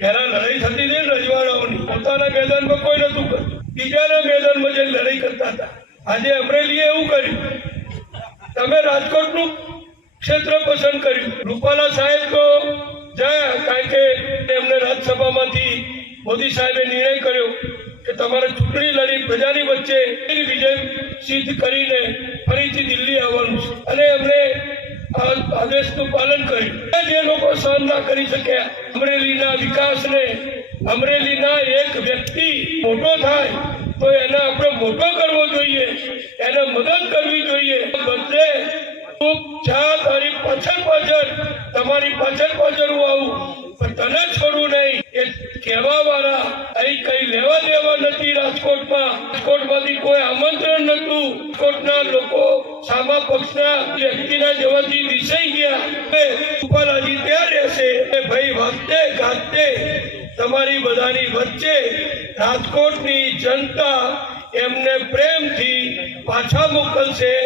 પહેલા લડાઈ થતી હતી રજવાડાઓની. પોતાના મેદાનમાં કોઈ નતું કરતું બીજાના મેદાનમાં જે લડાઈ કરતા હતા. આજે અમરેલીએ એવું કર્યું. તમે રાજકોટનું ક્ષેત્ર પસંદ કર્યું. રૂપાલા સાહેબ તો જાય, કારણ કે એમને રાજ્યસભામાંથી મોદી સાહેબે નિર્ણય કર્યો કે તમારે ચૂંટણી લડી, પ્રજાની વચ્ચે વિજય સિદ્ધ કરીને ફરીથી દિલ્હી આવવાનું આદેશનું પાલન કર્યું જે લોકો સહન ના કરી શક્યા અમરેલીના વિકાસને, અમરેલીના એક વ્યક્તિ મોટો થાય, તો એને આપણે મોટો કરવો જોઈએ. એને મદદ કરવી જોઈએ. બધે ચૂપચાપ તારી પાછળ પાછળ, તમારી પાછળ પાછળ હું આવું. પણ તને છોડું નહીં. એ કહેવા વાળા અહીં કઈ લેવા દેવા નથી રાજકોટમાં. રાજકોટમાંથી કોઈ આમંત્રણ નતું રાજકોટના લોકો સામા પક્ષના વ્યક્તિના જવાથી દિશાઈ ગયા. હવે ઉપરજી ત્યાં રહેશે. એ ભાઈ વાગતે ગાતે તમારી બધાની વચ્ચે રાજકોટની જનતા એમને પ્રેમથી પાછા મોકલશે.